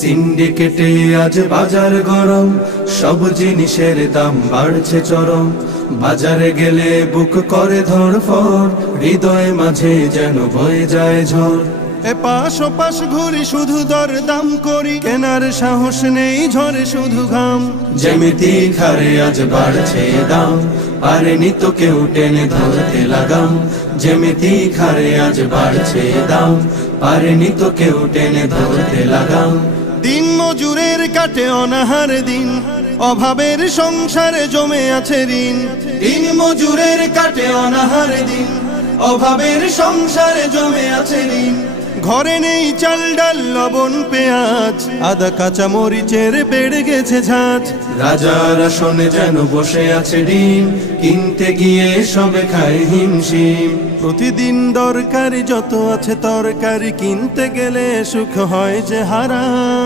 সিন্ডিকেটে আজ বাজার গরম, সব জিনিসের দাম বাড়ছে চরম। বাজারে গেলে বুক করে ধড়ফড়, হৃদয় মাঝে যেন বয়ে যায় ঝড়। এপাশ ওপাশ ঘুরি শুধু দর দাম করি, কেনার সাহস নেই ঝরে শুধু ঘাম। যেমিতি খারে আজ বাড়ছে দাম, পারেনি তো কেউ টেনে ধরতে লাগাম। যেমিতি খারে আজ বাড়ছে দাম, পারেনি তো কেউ টেনে ধরতে লাগাম। দিন মজুরের কাটে অনাহার দিন, অভাবের সংসারে জমে আছে ঋণ। দিন মজুরের কাটে অনাহার দিন, অভাবের সংসারে জমে আছে ঋণ। ঘরে নেই চাল ডাল লবণ পেঁয়াজ, আদা কাঁচা মরিচের বেড়ে গেছে ঝাঁজ। রাজার আসনে যেন বসে আছে ডিম, কিনতে গিয়ে সবে খায় হিমশিম। প্রতিদিন দরকারি যত আছে তরকারি, কিনতে গেলে সুখ হয় যে হারাম।